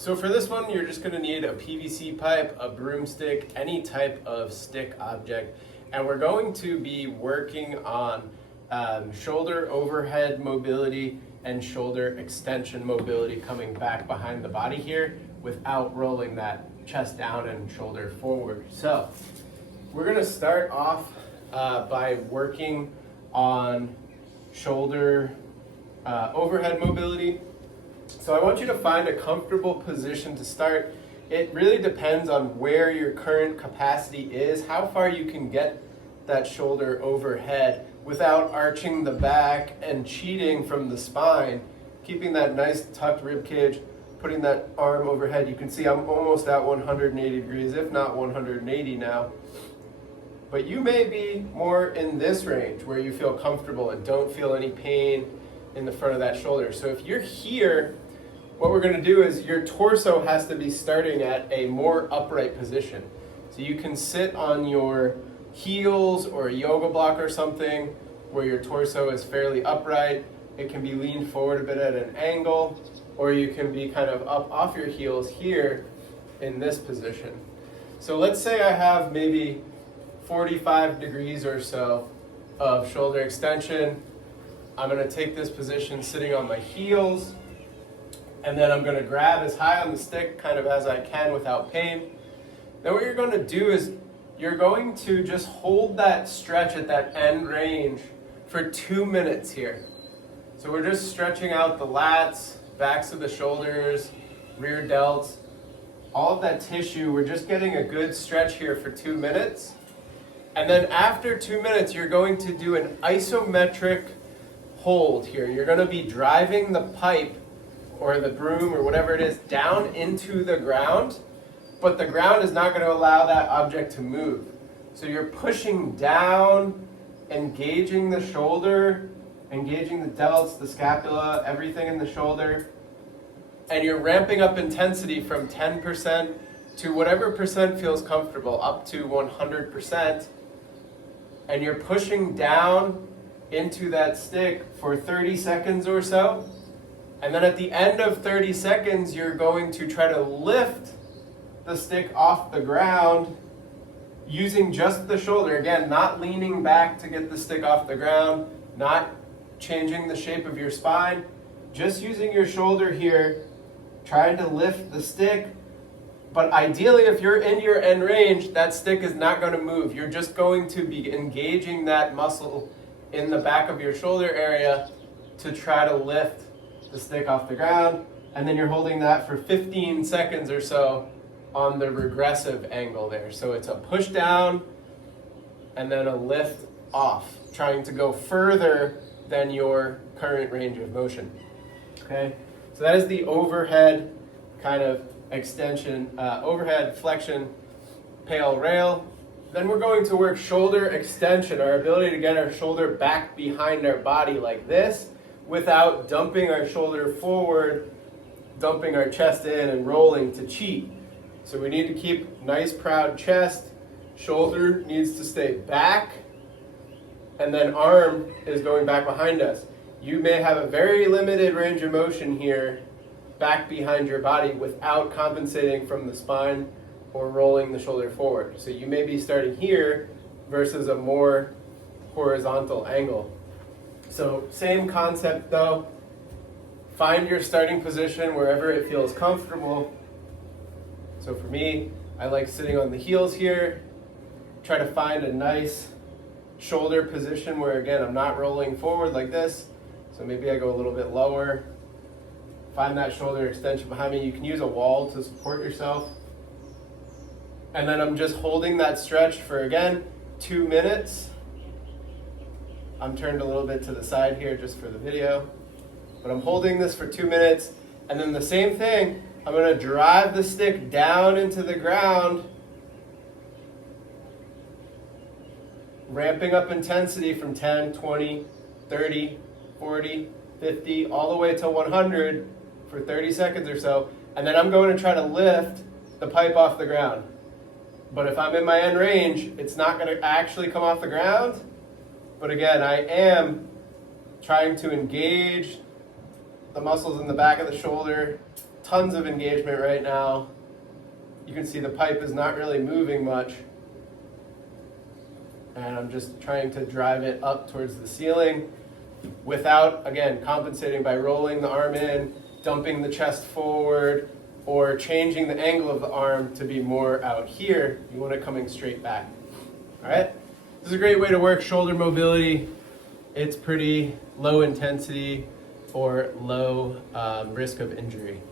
So for this one, you're just going to need a PVC pipe, a broomstick, any type of stick object. And we're going to be working on shoulder overhead mobility and shoulder extension mobility coming back behind the body here without rolling that chest down and shoulder forward. So we're going to start off by working on shoulder overhead mobility. So I want you to find a comfortable position to start. It really depends on where your current capacity is, how far you can get that shoulder overhead without arching the back and cheating from the spine, keeping that nice tucked rib cage, putting that arm overhead. You can see I'm almost at 180 degrees, if not 180 now. But you may be more in this range where you feel comfortable and don't feel any pain in the front of that shoulder. So if you're here, what we're going to do is your torso has to be starting at a more upright position. So you can sit on your heels or a yoga block or something where your torso is fairly upright. It can be leaned forward a bit at an angle, or you can be kind of up off your heels here in this position. So let's say I have maybe 45 degrees or so of shoulder extension. I'm going to take this position sitting on my heels, and then I'm going to grab as high on the stick kind of as I can without pain. Then what you're going to do is you're going to just hold that stretch at that end range for 2 minutes here. So we're just stretching out the lats, backs of the shoulders, rear delts, all of that tissue. We're just getting a good stretch here for 2 minutes. And then after 2 minutes, you're going to do an isometric hold here. You're going to be driving the pipe or the broom or whatever it is down into the ground, but the ground is not going to allow that object to move. So you're pushing down, engaging the shoulder, engaging the delts, the scapula, everything in the shoulder, and you're ramping up intensity from 10% to whatever percent feels comfortable, up to 100%, and you're pushing down into that stick for 30 seconds or so. And then at the end of 30 seconds, you're going to try to lift the stick off the ground using just the shoulder. Again, not leaning back to get the stick off the ground, not changing the shape of your spine, just using your shoulder here, trying to lift the stick. But ideally, if you're in your end range, that stick is not going to move. You're just going to be engaging that muscle in the back of your shoulder area to try to lift the stick off the ground, and then you're holding that for 15 seconds or so on the regressive angle there. So it's a push down and then a lift off, trying to go further than your current range of motion. Okay, so that is the overhead kind of extension, overhead flexion PAIL rail. Then we're going to work shoulder extension, our ability to get our shoulder back behind our body like this without dumping our shoulder forward, dumping our chest in and rolling to cheat. So we need to keep nice proud chest, shoulder needs to stay back, and then arm is going back behind us. You may have a very limited range of motion here back behind your body without compensating from the spine or rolling the shoulder forward. So you may be starting here versus a more horizontal angle. So same concept though. Find your starting position wherever it feels comfortable. So for me, I like sitting on the heels here. Try to find a nice shoulder position where, again, I'm not rolling forward like this. So maybe I go a little bit lower. Find that shoulder extension behind me. You can use a wall to support yourself. And then I'm just holding that stretch for, again, 2 minutes. I'm turned a little bit to the side here just for the video. But I'm holding this for 2 minutes. And then the same thing, I'm going to drive the stick down into the ground, ramping up intensity from 10, 20, 30, 40, 50, all the way to 100 for 30 seconds or so. And then I'm going to try to lift the pipe off the ground. But if I'm in my end range, it's not going to actually come off the ground. But again, I am trying to engage the muscles in the back of the shoulder, tons of engagement right now. You can see the pipe is not really moving much. And I'm just trying to drive it up towards the ceiling without, again, compensating by rolling the arm in, dumping the chest forward, or changing the angle of the arm to be more out here. You want it coming straight back. All right? This is a great way to work shoulder mobility. It's pretty low intensity or low risk of injury.